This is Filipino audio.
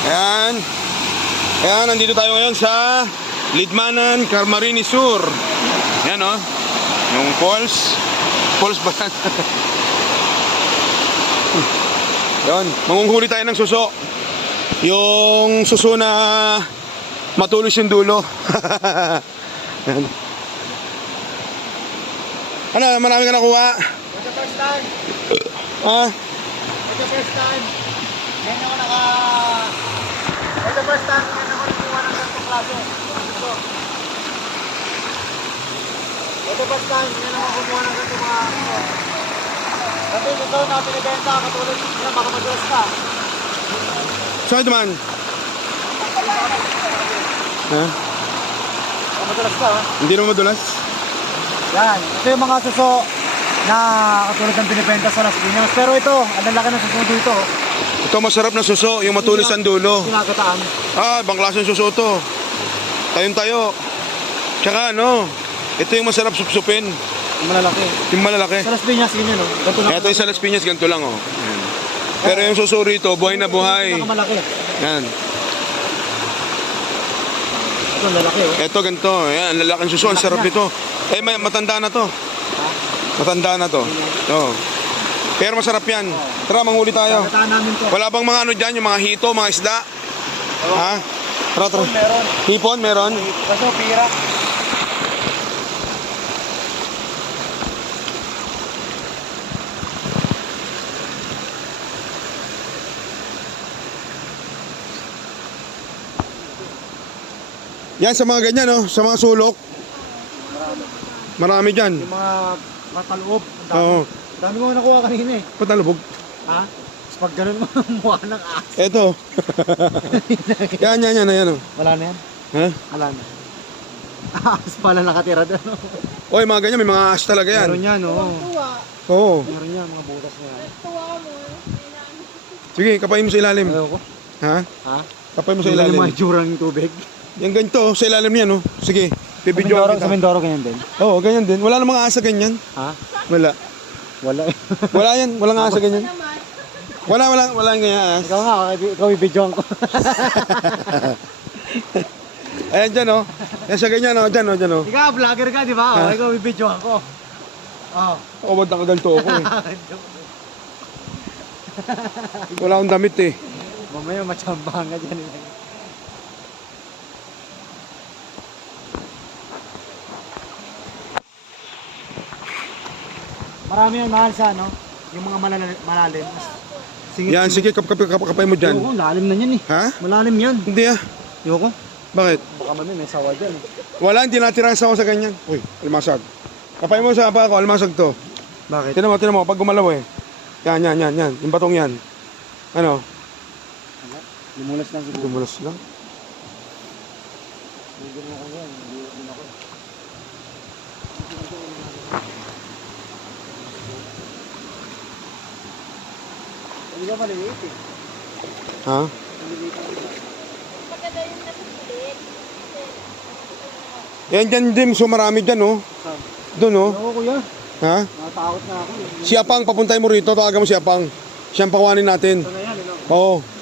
Ayan. Ayan, nandito tayo ngayon sa Lidmanan, Camarines Sur. Ayan o. Yung falls. Falls ba yan? Ayan, mangunghuli tayo ng suso. Yung suso na matulos yung dulo. Ayan. Ano, marami ka nakuha? For the first time. Ah? For the first time. Ngayon ako For the first time, ngayon ako nakuha ng ganitong klase. Ito. For the first time, ngayon ako kumuha ng ganitong mga Kasi ito na pinibenta, katulad nila, baka madulas ka. Saan ito man? Ha? Baka madulas ka, ha? Hindi naman madulas? Yan. Ito yung mga suso na katulad ng pinibenta sa Las Piñas. Pero ito, ang laki ng suso dito. Ito masarap na suso, yung matulis ang dulo. Kinagataan. Ah, ibang klaseng suso to. Tayong tayo. Tsaka ano, ito yung masarap supsupin. Yung malalaki. Yung malalaki. Sa Las Piñas, ganyan, no? Ganito lang. Ito yung sa Las Piñas, ganito lang oh. Ayan. Pero yung suso rito, buhay na buhay. Ito malaki. Yan. Ito lalaki, oh. Ito ganito, yan, lalaking suso, ang sarap nito. Eh, matanda na to. Matanda na to. Oo. Pero masarap yan. Tara, manghuli tayo. Kinagataan namin to. Wala bang mga ano dyan, yung mga hito, mga isda? Ha? Tara, tara. Meron. Hipon, meron? Kaso, pira. Yan sa mga ganyan, no? Sa mga sulok. Marami dyan. Yung mga mataloob. Ang dami. Oo. Ang dami ko nakuha kanina, eh. Patalubog. Ha? Tapos pag ganun mo, mukha ng aas. Eto. Yan, oh. Wala na yan? Ha? Wala na. Aas pala nakatira doon. Oy, mga ganyan, may mga ash talaga yan. Meron yan, oo. Oo. Meron yan, mga butas na yan. Sige, kapain mo sa ilalim. Ayaw ko. Ha? Ha? Kapain mo sa Yung ilalim. mga jurang tubig. Yan ganito, sa ilalim niyan, no? Sige, bibidyo Sa kita. Mindoro, ganyan din. Oo, ganyan din. Wala namang asa ganyan. Ha? Wala. Wala. Wala yan, walang asa ganyan. Wala yung ganyan as. Ikaw nga, ikaw ibidyoan ko. Ayan dyan, oh. Yan sa ganyan, oh. Dyan, oh, dyan, oh. Ikaw, vlogger ka, di ba? Ha? Ikaw ibidyoan ko. Oh. Ako ba't nakaganto ako, eh. Wala akong damit, eh. Mamaya matsambahan ka dyan. Marami yung mahal sa ano, yung mga malalim. Yan, sige, kapay mo dyan. Ayoko, lalim na yan eh. Ha? Malalim yan. Hindi, ah. Ayoko. Bakit? Baka mami may sawa dyan eh. Wala, hindi natira sa ako sa ganyan. Uy, almasag. Kapay mo sa apa ako, almasag to. Bakit? Tinan mo, pag gumalaw, eh. Yan. Yung batong yan. Ano? Lumulas lang siguro. Gumulas lang. Hindi mo ko yan. Hindi ako. Hindi ka maliliit eh. Ha? Maliliit ako. Pagkada yung nasipilit. Yan dyan, Dim. So marami dyan, oh. Saan? Doon, oh. Oo kuya. Ha? Nakatakot na ako eh. Si Apang, papuntay mo rito. Tawagan mo si Apang. Siyang pakuhanin natin. Ito na yan, Oo.